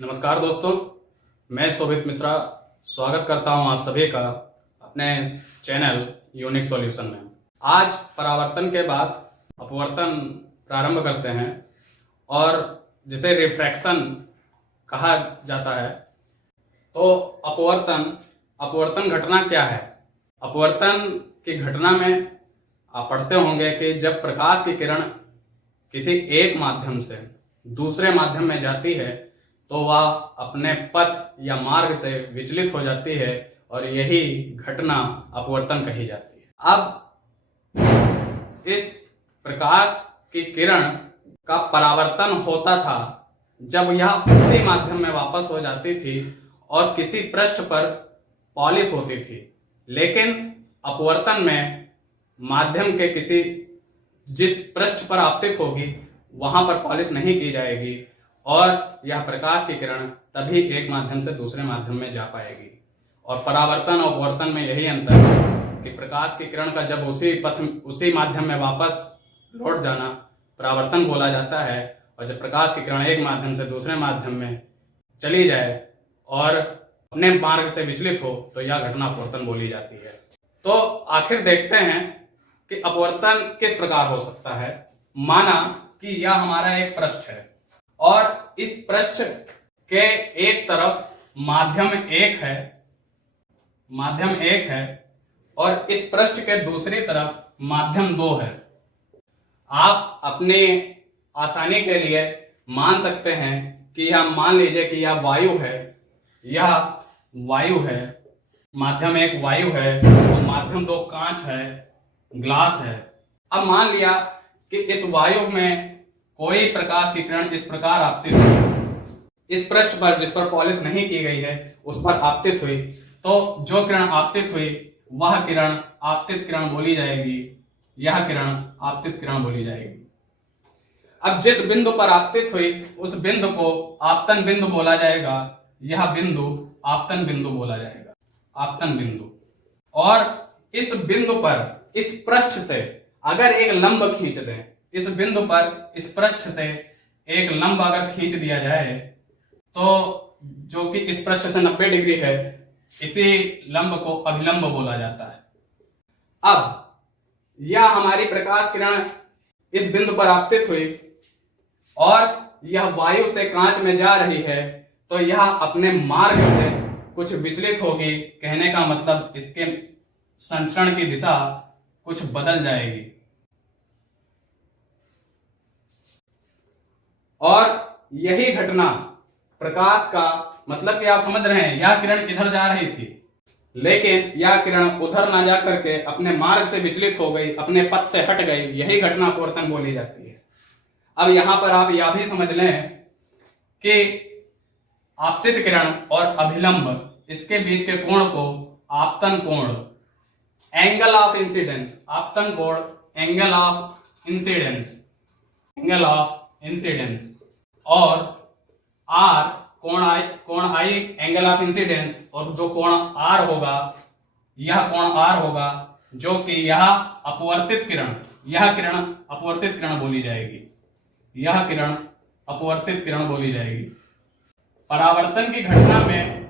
नमस्कार दोस्तों, मैं शोभित मिश्रा स्वागत करता हूं आप सभी का अपने चैनल यूनिक सॉल्यूशन में। आज परावर्तन के बाद अपवर्तन प्रारंभ करते हैं और जिसे रिफ्रैक्शन कहा जाता है। तो अपवर्तन घटना क्या है? अपवर्तन की घटना में आप पढ़ते होंगे कि जब प्रकाश की किरण किसी एक माध्यम से दूसरे माध्यम में जाती है तो वह अपने पथ या मार्ग से विचलित हो जाती है और यही घटना अपवर्तन कही जाती है। अब इस प्रकाश की किरण का परावर्तन होता था जब यह उसी माध्यम में वापस हो जाती थी और किसी पृष्ठ पर पॉलिश होती थी, लेकिन अपवर्तन में माध्यम के किसी जिस पृष्ठ पर आपतित होगी वहां पर पॉलिश नहीं की जाएगी और यह प्रकाश की किरण तभी एक माध्यम से दूसरे माध्यम में जा पाएगी। और परावर्तन और अपवर्तन में यही अंतर है कि प्रकाश की किरण का जब उसी माध्यम में वापस लौट जाना परावर्तन बोला जाता है, और जब प्रकाश की किरण एक माध्यम से दूसरे माध्यम में चली जाए और अपने मार्ग से विचलित हो तो यह घटना अपवर्तन बोली जाती है। तो आखिर देखते हैं कि अपवर्तन किस प्रकार हो सकता है। माना कि यह हमारा एक पृष्ठ है और इस पृष्ठ के एक तरफ माध्यम एक है और इस पृष्ठ के दूसरी तरफ माध्यम 2 है। आप अपने आसानी के लिए मान सकते हैं कि मान लीजिए कि यह वायु है, माध्यम 1 वायु है और माध्यम 2 कांच है, ग्लास है। अब मान लिया कि इस वायु में कोई प्रकाश की किरण इस प्रकार आपतित हुई, इस पृष्ठ पर जिस पर पॉलिश नहीं की गई है उस पर आपतित हुई, तो जो किरण आपतित हुई वह किरण आपतित किरण बोली जाएगी, यह किरण आपतित किरण बोली जाएगी। अब जिस बिंदु पर आपतित हुई उस बिंदु को आपतन बिंदु बोला जाएगा, यह बिंदु आपतन बिंदु बोला जाएगा, आपतन बिंदु। और इस बिंदु पर इस पृष्ठ से अगर एक लंब खींच दें, इस बिंदु पर इस पृष्ठ से एक लंब अगर खींच दिया जाए तो जो कि इस पृष्ठ से 90 डिग्री है, इसी लंब को अभिलंब बोला जाता है। अब यह हमारी प्रकाश किरण इस बिंदु पर आपतित हुई और यह वायु से कांच में जा रही है, तो यह अपने मार्ग से कुछ विचलित होगी। कहने का मतलब इसके संचरण की दिशा कुछ बदल जाएगी और यही घटना प्रकाश का मतलब कि आप समझ रहे हैं, यह किरण इधर जा रही थी लेकिन यह किरण उधर ना जा करके अपने मार्ग से विचलित हो गई, अपने पथ से हट गई, यही घटना अपवर्तन बोली जाती है। अब यहां पर आप यह भी समझ लें कि आपतित किरण और अभिलंब इसके बीच के कोण को आपतन कोण, एंगल ऑफ इंसिडेंस, आपतन कोण एंगल ऑफ इंसिडेंस, और आर कोण आई एंगल ऑफ इंसिडेंस, और जो कोण आर होगा यह कोण आर होगा, जो कि यह अपवर्तित किरण, यह किरण अपवर्तित किरण बोली जाएगी, यह किरण अपवर्तित किरण बोली जाएगी। परावर्तन की घटना में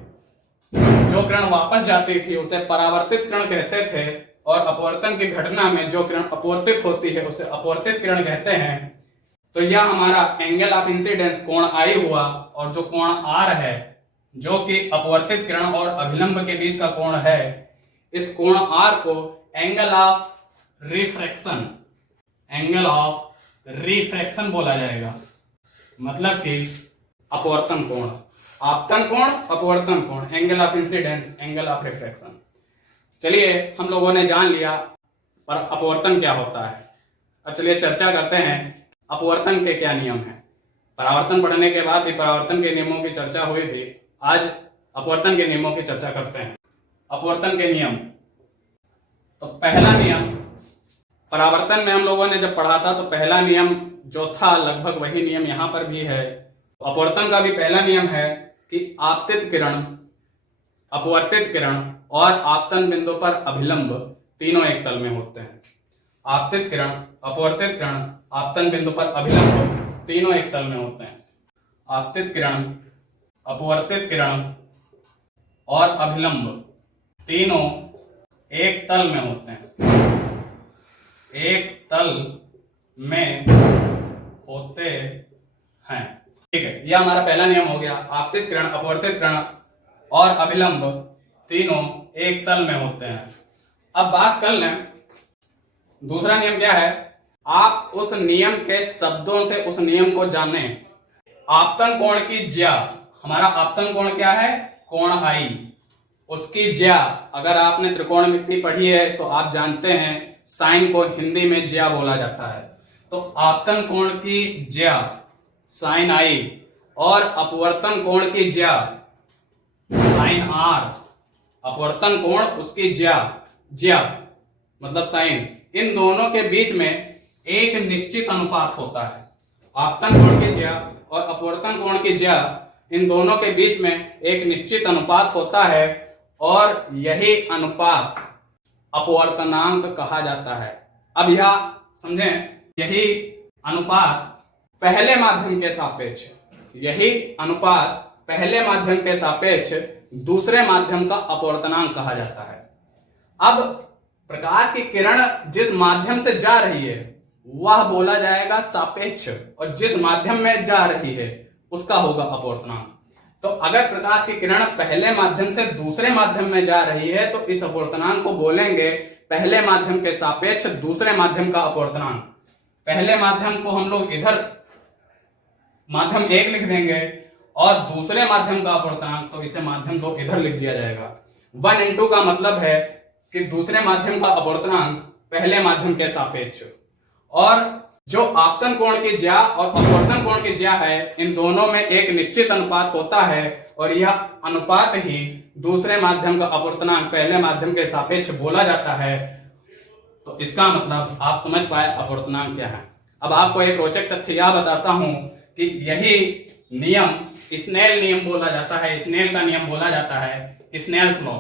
जो किरण वापस जाती थी उसे परावर्तित किरण कहते थे और अपवर्तन की घटना में जो किरण अपवर्तित होती है उसे अपवर्तित किरण कहते हैं। तो यह हमारा एंगल ऑफ इंसिडेंस कोण आई हुआ, और जो कोण आर है जो कि अपवर्तित किरण और अभिलंब के बीच का कोण है, इस कोण आर को एंगल ऑफ रिफ्रैक्शन बोला जाएगा। मतलब कि अपवर्तन कोण, आपतन कोण, अपवर्तन कोण, angle of incidence, angle of refraction. चलिए हम लोगों ने जान लिया पर अपवर्तन क्या होता है। अब चलिए चर्चा करते हैं अपवर्तन के क्या नियम हैं। परावर्तन पढ़ने के बाद भी परावर्तन के नियमों की चर्चा हुई थी, आज अपवर्तन के नियमों की चर्चा करते हैं। अपवर्तन के नियम, तो पहला नियम परावर्तन में हम लोगों ने जब पढ़ा था तो पहला नियम जो था लगभग वही नियम यहां पर भी है। अपवर्तन का भी पहला नियम है कि आपतित किरण, अपवर्तित किरण और आपतन बिंदु पर अभिलंब तीनों एक तल में होते हैं। आपतित किरण, अपवर्तित किरण, आपतन बिंदु पर अभिलंब तीनों एक तल में होते हैं। आपतित किरण, अपवर्तित किरण और अभिलंब तीनों एक तल में होते हैं, एक तल में होते हैं। ठीक है, यह हमारा पहला नियम हो गया। आपतित किरण, अपवर्तित किरण और अभिलंब तीनों एक तल में होते हैं। अब बात कर लें दूसरा नियम क्या है। आप उस नियम के शब्दों से उस नियम को जानें। आपतन कोण की ज्या, हमारा आपतन कोण क्या है, कोण आई, उसकी ज्या, अगर आपने त्रिकोणमिति पढ़ी है तो आप जानते हैं साइन को हिंदी में ज्या बोला जाता है। तो आपतन कोण की ज्या साइन आई और अपवर्तन कोण की ज्या साइन आर, अपवर्तन कोण उसकी ज्या, ज्या मतलब साइन, इन दोनों के बीच में एक निश्चित अनुपात होता है। आपतन कोण की ज्या और अपवर्तन कोण की ज्या, इन दोनों के बीच में एक निश्चित अनुपात होता है और यही अनुपात अपवर्तनांक कहा जाता है। अब यह समझें, यही अनुपात पहले माध्यम के सापेक्ष, यही अनुपात पहले माध्यम के सापेक्ष दूसरे माध्यम का अपवर्तनांक कहा जाता है। अब प्रकाश की किरण जिस माध्यम से जा रही है वह बोला जाएगा सापेक्ष, और जिस माध्यम में जा रही है उसका होगा अपवर्तनांक। तो अगर प्रकाश की किरण पहले माध्यम से दूसरे माध्यम में जा रही है तो इस अपवर्तनांक को बोलेंगे पहले माध्यम के सापेक्ष दूसरे माध्यम का अपवर्तनांक। पहले माध्यम को हम लोग इधर माध्यम 1 लिख देंगे और दूसरे माध्यम का अपवर्तनांक तो इसे माध्यम 2 इधर लिख दिया जाएगा। 1 into का मतलब है कि दूसरे माध्यम का अपवर्तनांक पहले माध्यम के सापेक्ष, और जो आपतन कोण की ज्या और अपवर्तन कोण की ज्या है इन दोनों में एक निश्चित अनुपात होता है और यह अनुपात ही दूसरे माध्यम का अपवर्तनांक पहले माध्यम के सापेक्ष बोला जाता है। तो इसका मतलब आप समझ पाए अपवर्तनांक क्या है। अब आपको एक रोचक तथ्य यह बताता हूं कि यही नियम स्नेल नियम बोला जाता है, स्नेल का नियम बोला जाता है, स्नेल्स लॉ,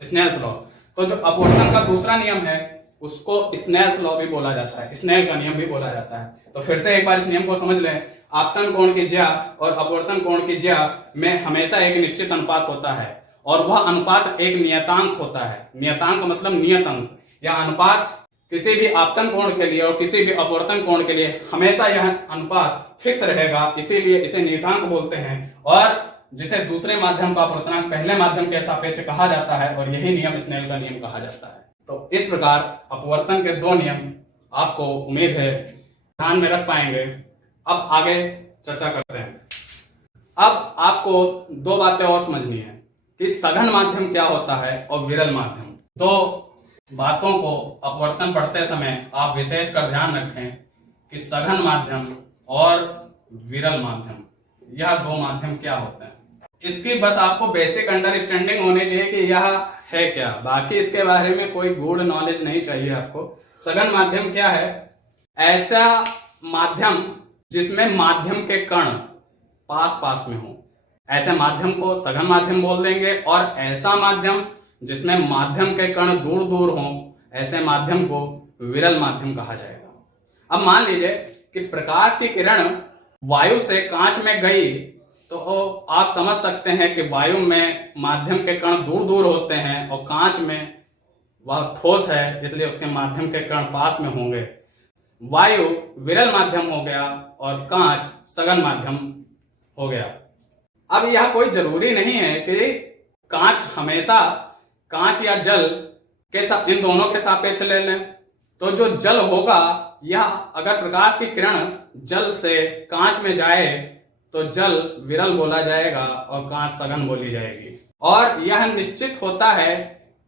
स्नेल्स लॉ। तो जो अपवर्तन का दूसरा नियम है उसको स्नेल्स लॉ भी बोला जाता है, स्नेल का नियम भी बोला जाता है। तो फिर से एक बार इस नियम को समझ लें। आपतन कोण की ज्या और अपवर्तन कोण की ज्या में हमेशा एक निश्चित अनुपात होता है और वह अनुपात एक नियतांक होता है। नियतांक मतलब नियत अंक। यह अनुपात किसी भी आपतन कोण के लिए और किसी भी अपवर्तन कोण के लिए हमेशा यह अनुपात फिक्स रहेगा, इसीलिए इसे नियतांक बोलते हैं, और जिसे दूसरे माध्यम का अपवर्तनांक पहले माध्यम के सापेक्ष कहा जाता है और यही नियम स्नेल का नियम कहा जाता है। तो इस प्रकार अपवर्तन के 2 नियम आपको उम्मीद है ध्यान में रख पाएंगे। अब आगे चर्चा करते हैं। अब आपको 2 बातें और समझनी है कि सघन माध्यम क्या होता है और विरल माध्यम। 2 बातों को अपवर्तन पढ़ते समय आप विशेष कर ध्यान रखें कि सघन माध्यम और विरल माध्यम, यह 2 माध्यम क्या होते हैं। इसकी बस आपको बेसिक अंडरस्टैंडिंग होनी चाहिए कि यह है क्या, बाकी इसके बारे में कोई गूढ़ नॉलेज नहीं चाहिए आपको। सघन माध्यम क्या है? ऐसा माध्यम जिसमें माध्यम के कण पास पास में हो, ऐसे माध्यम को सघन माध्यम बोल देंगे। और ऐसा माध्यम जिसमें माध्यम के कण दूर दूर हों, ऐसे माध्यम को विरल माध्यम कहा जाएगा। अब मान लीजिए कि प्रकाश की किरण वायु से कांच में गई तो आप समझ सकते हैं कि वायु में माध्यम के कण दूर दूर होते हैं और कांच में वह ठोस है इसलिए उसके माध्यम के कण पास में होंगे। वायु विरल माध्यम हो गया और कांच सघन माध्यम हो गया। अब यह कोई जरूरी नहीं है कि कांच हमेशा, कांच या जल के इन दोनों के सापेक्ष ले लें। तो जो जल होगा, यह अगर प्रकाश की किरण जल से कांच में जाए तो जल विरल बोला जाएगा और कांच सघन बोली जाएगी। और यह निश्चित होता है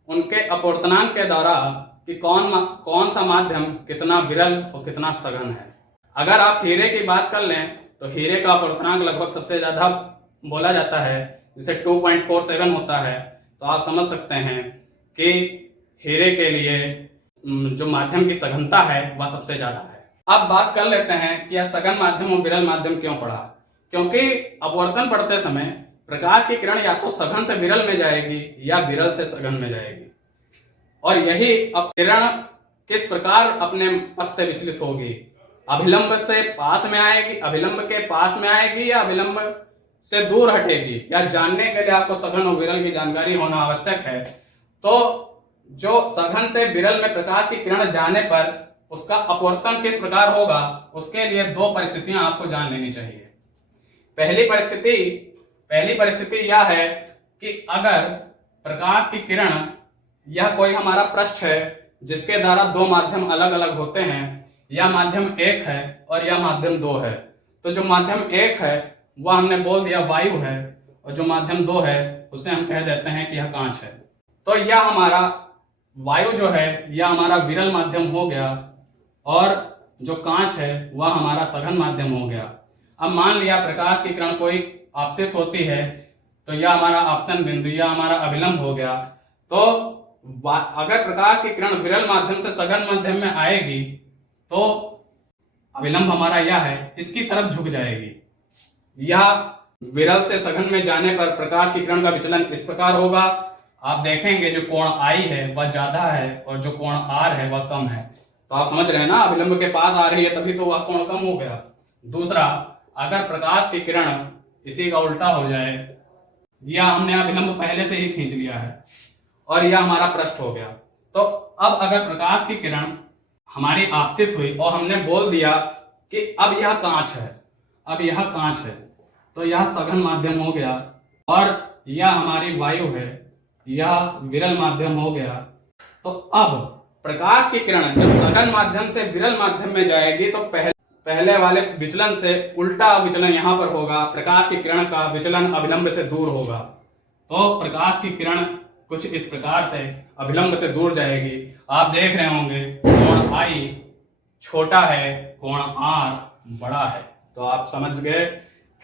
उनके अपवर्तनांक के द्वारा कि कौन सा माध्यम कितना विरल और कितना सघन है। अगर आप हीरे की बात कर लें तो हीरे का अपवर्तनांक लगभग सबसे ज्यादा बोला जाता है, जिसे 2.47 होता है। तो आप समझ सकते हैं कि हीरे के लिए जो माध्यम की सघनता है वह सबसे ज्यादा है। अब बात कर लेते हैं कि यह सघन माध्यम और विरल माध्यम क्यों पढ़ा। क्योंकि अपवर्तन पढ़ते समय प्रकाश की किरण या तो सघन से विरल में जाएगी या विरल से सघन में जाएगी, और यही किरण किस प्रकार अपने पथ से विचलित होगी, अभिलंब से पास में आएगी, अभिलंब के पास में आएगी या अभिलंब से दूर हटेगी, या जानने के लिए आपको सघन और विरल की जानकारी होना आवश्यक है। तो जो सघन से विरल में प्रकाश की किरण जाने पर उसका अपवर्तन किस प्रकार होगा, उसके लिए दो परिस्थितियां आपको जान लेनी चाहिए। पहली परिस्थिति यह है कि अगर प्रकाश की किरण, यह कोई हमारा पृष्ठ है जिसके द्वारा दो माध्यम अलग अलग होते हैं, यह माध्यम 1 है और यह माध्यम 2 है। तो जो माध्यम 1 है वह हमने बोल दिया वायु है, और जो माध्यम 2 है उसे हम कह देते हैं कि यह कांच है। तो यह हमारा वायु जो है यह हमारा विरल माध्यम हो गया, और जो कांच है वह हमारा सघन माध्यम हो गया। अब मान लिया प्रकाश की किरण कोई आपतित होती है, तो यह हमारा आपतन बिंदु, यह हमारा अभिलंब हो गया। तो अगर प्रकाश की किरण विरल माध्यम से सघन माध्यम में आएगी तो अभिलंब हमारा यह है, इसकी तरफ झुक जाएगी। यह विरल से सघन में जाने पर प्रकाश की किरण का विचलन इस प्रकार होगा। आप देखेंगे जो कोण I है वह ज्यादा है और जो कोण R है वह कम है। तो आप समझ रहे हैं ना, अभिलंब के पास आ रही है तभी तो वह कोण कम हो गया। दूसरा, अगर प्रकाश की किरण इसी का उल्टा हो जाए, यह हमने अभिलंब पहले से ही खींच लिया है और यह हमारा पृष्ठ हो गया। तो अब अगर प्रकाश की किरण हमारी आपतित हुई और हमने बोल दिया कि अब यह कांच है, अब यह कांच है, तो यह सघन माध्यम हो गया, और यह हमारी वायु है, यह विरल माध्यम हो गया। तो अब प्रकाश की किरण जब सघन माध्यम से विरल माध्यम में जाएगी तो पहले वाले विचलन से उल्टा विचलन यहां पर होगा। प्रकाश की किरण का विचलन अभिलंब से दूर होगा। तो प्रकाश की किरण कुछ इस प्रकार से अभिलंब से दूर जाएगी। आप देख रहे होंगे कोण I छोटा है, कोण R बड़ा है। तो आप समझ गए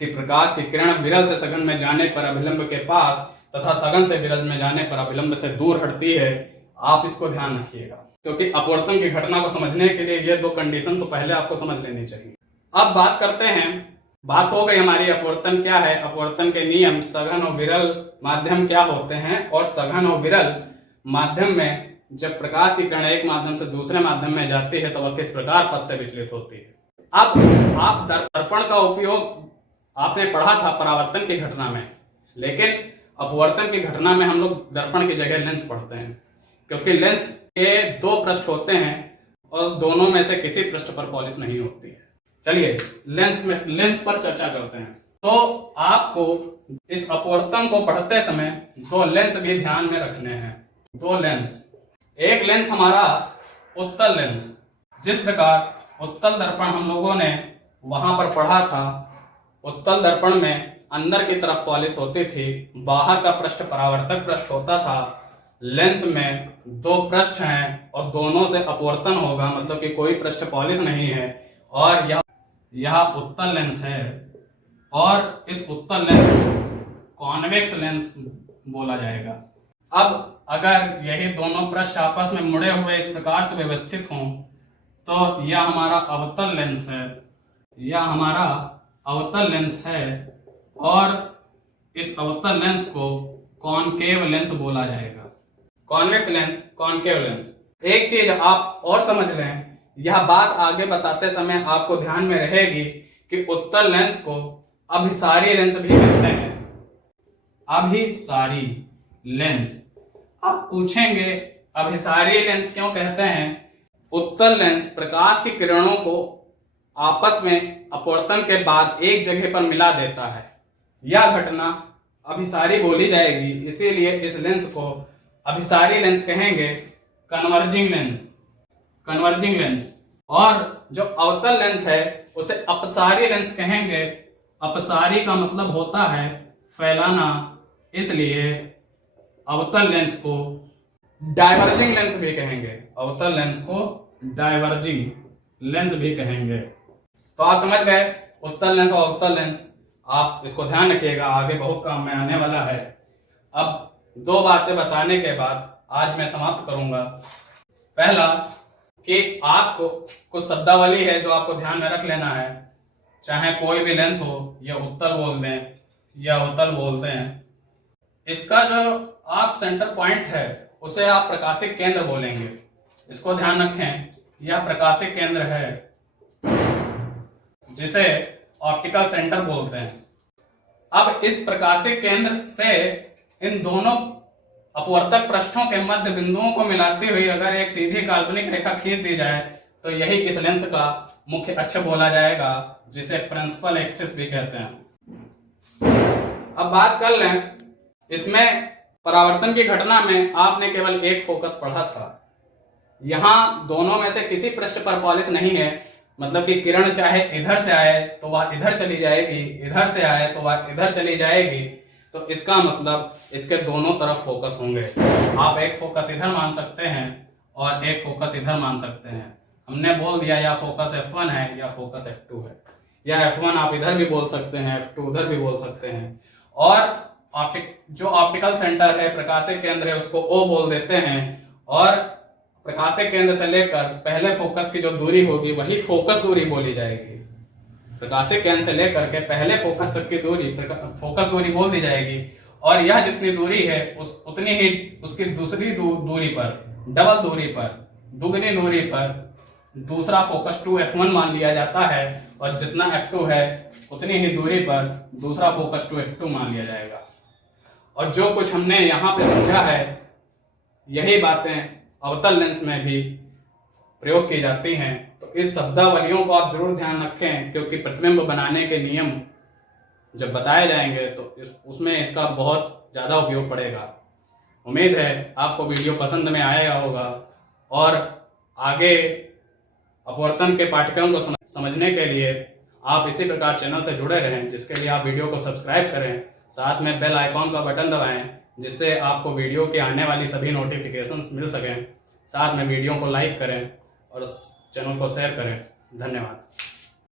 कि प्रकाश की किरण विरल से सघन में जाने पर अभिलंब के पास तथा सघन से विरल में जाने पर अभिलंब से दूर हटती है। आप इसको ध्यान रखिएगा, क्योंकि अपवर्तन की घटना को समझने के लिए ये दो कंडीशन तो पहले आपको समझ लेनी चाहिए। अब बात करते हैं, बात हो गई हमारी अपवर्तन क्या है, अपवर्तन के नियम, सघन और विरल माध्यम क्या होते हैं, और सघन और विरल माध्यम में जब प्रकाश की किरण एक माध्यम से दूसरे माध्यम में जाती है तो वह किस प्रकार पथ से विचलित होती है। अब आप दर्पण का उपयोग आपने पढ़ा था परावर्तन की घटना में, लेकिन अपवर्तन की घटना में हम लोग दर्पण की जगह लेंस पढ़ते हैं, क्योंकि लेंस के दो पृष्ठ होते हैं और दोनों में से किसी पृष्ठ पर पॉलिश नहीं होती है। चलिए लेंस पर चर्चा करते हैं। तो आपको इस अपवर्तन को पढ़ते समय दो लेंस भी ध्यान में रखने हैं। दो लेंस, एक लेंस हमारा उत्तल लेंस, जिस प्रकार उत्तल दर्पण हम लोगों ने वहां पर पढ़ा था, उत्तल दर्पण में अंदर की तरफ पॉलिश होती थी, बाहर का पृष्ठ परावर्तक पृष्ठ होता था। लेंस में दो पृष्ठ हैं और दोनों से अपवर्तन होगा, मतलब कि कोई पृष्ठ पॉलिश नहीं है, और यह उत्तल लेंस है, और इस उत्तल लेंस को कॉन्वेक्स लेंस बोला जाएगा। अब अगर यही दोनों पृष्ठ आपस में मुड़े हुए इस प्रकार से व्यवस्थित हों तो यह हमारा अवतल लेंस है, यह हमारा अवतल लेंस है, और इस अवतल लेंस को कॉनकेव लेंस बोला जाएगा। Convex lens, concave lens. एक चीज आप और समझ लें, यह बात आगे बताते समय आपको ध्यान में रहेगी कि उत्तल लेंस को अभिसारी लेंस भी कहते हैं। अभिसारी लेंस। आप पूछेंगे अभिसारी लेंस क्यों कहते हैं? उत्तल लेंस प्रकाश की किरणों को आपस में अपवर्तन के बाद एक जगह पर मिला देता है। यह घटना अभिसारी बोली जाएगी, इसीलिए इस लेंस को अभिसारी लेंस कहेंगे, कन्वर्जिंग लेंस, कन्वर्जिंग लेंस। और जो अवतल लेंस है उसे अपसारी लेंस कहेंगे। अपसारी का मतलब होता है फैलाना, इसलिए अवतल लेंस को डाइवर्जिंग लेंस भी कहेंगे। अवतल लेंस को डाइवर्जिंग लेंस भी कहेंगे। तो आप समझ गए उत्तल लेंस और अवतल लेंस। आप इसको ध्यान रखिएगा, आगे बहुत काम में आने वाला है। अब दो बातें बताने के बाद आज मैं समाप्त करूंगा। पहला कि आपको कुछ शब्दावली है जो आपको ध्यान में रख लेना है, चाहे कोई भी लेंस हो, या उत्तल बोल दें या अवतल बोलते हैं। इसका जो आप सेंटर पॉइंट है उसे आप प्रकाशिक केंद्र बोलेंगे। इसको ध्यान रखें, यह प्रकाशिक केंद्र है जिसे ऑप्टिकल सेंटर बोलते हैं। अब इस प्रकाशिक केंद्र से इन दोनों अपवर्तक पृष्ठों के मध्य बिंदुओं को मिलाती हुई अगर एक सीधी काल्पनिक रेखा खींच दी जाए तो यही इस लेंस का मुख्य अक्ष बोला जाएगा, जिसे प्रिंसिपल एक्सिस भी कहते हैं। अब बात कर लें, इसमें परावर्तन की घटना में आपने केवल एक फोकस पढ़ा था। यहां दोनों में से किसी पृष्ठ पर पॉलिश नहीं है, मतलब कि किरण चाहे इधर से आए तो वह इधर चली जाएगी, इधर से आए तो वह इधर चली जाएगी। तो इसका मतलब इसके दोनों तरफ फोकस होंगे। आप एक फोकस इधर मान सकते हैं और एक फोकस इधर मान सकते हैं। हमने बोल दिया या फोकस F1 है या फोकस F2 है, या F1 आप इधर भी बोल सकते हैं, F2 उधर भी बोल सकते हैं। और जो ऑप्टिकल सेंटर है, प्रकाशिक केंद्र है, उसको O बोल देते हैं। और प्रकाशिक केंद्र से लेकर पहले फोकस की जो दूरी होगी वही फोकस दूरी बोली जाएगी। प्रकाशिक केंद्र से लेकर के पहले फोकस तक की दूरी फोकस दूरी बोल दी जाएगी। और यह जितनी दूरी है उतनी ही उसकी दूसरी दूरी पर, डबल दूरी पर, दुगनी दूरी पर दूसरा फोकस 2 F1 मान लिया जाता है, और जितना F2 है उतनी ही दूरी पर दूसरा फोकस 2 F2 मान लिया जाएगा। और जो कुछ हमने यहाँ पे समझा है, यही बातें अवतल लेंस में भी प्रयोग की जाती हैं। तो इस शब्दावलियों को आप जरूर ध्यान रखें, क्योंकि प्रतिबिंब बनाने के नियम जब बताए जाएंगे तो उसमें इसका बहुत ज्यादा उपयोग पड़ेगा। उम्मीद है आपको वीडियो पसंद में आएगा होगा, और आगे अपवर्तन के पाठ्यक्रम को समझने के लिए आप इसी प्रकार चैनल से जुड़े रहें, जिसके लिए आप वीडियो को सब्सक्राइब करें, साथ में बेल आइकॉन का बटन दबाएं, जिससे आपको वीडियो की आने वाली सभी नोटिफिकेशंस मिल सकें। साथ में वीडियो को लाइक करें और चैनल को शेयर करें। धन्यवाद।